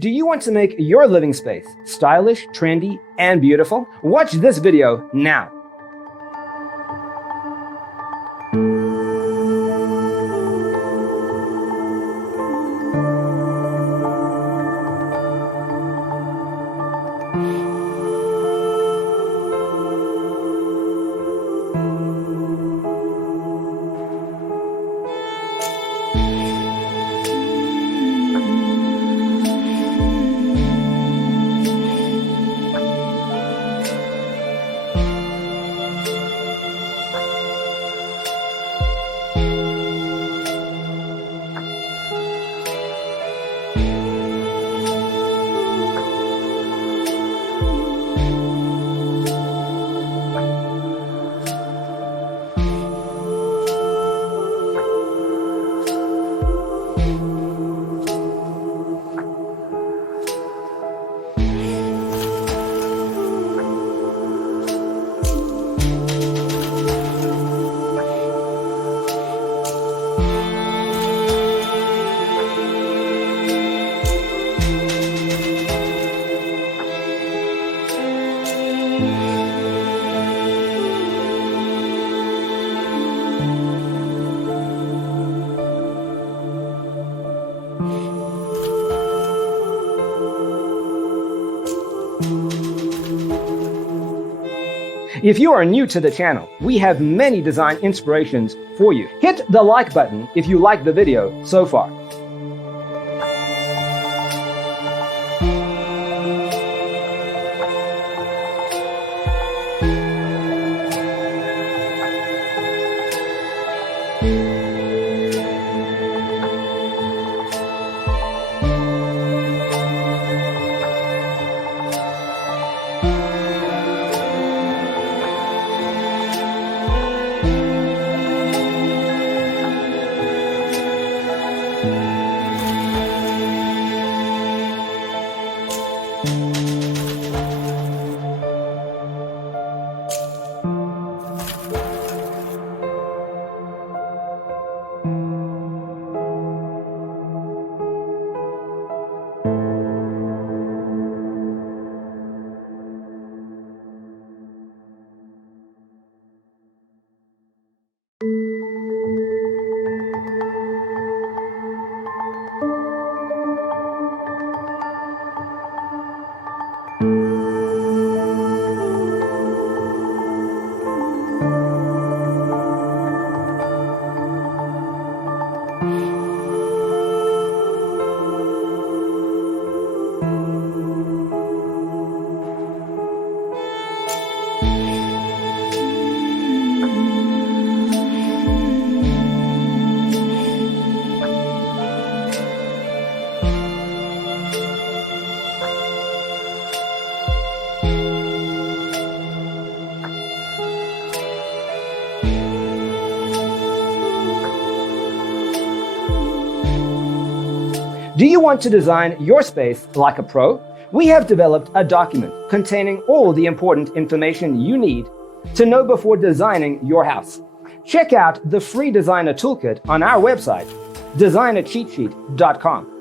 Do you want to make your living space stylish, trendy, and beautiful? Watch this video now. If you are new to the channel, we have many design inspirations for you. Hit the like button if you like the video so far. Do you want to design your space like a pro? We have developed a document containing all the important information you need to know before designing your house. Check out the free designer toolkit on our website, designercheatsheet.com.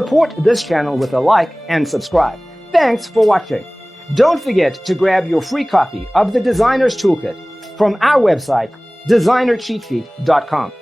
Support this channel with a like and subscribe. Thanks for watching. Don't forget to grab your free copy of the Designer's Toolkit from our website, designercheatsheet.com.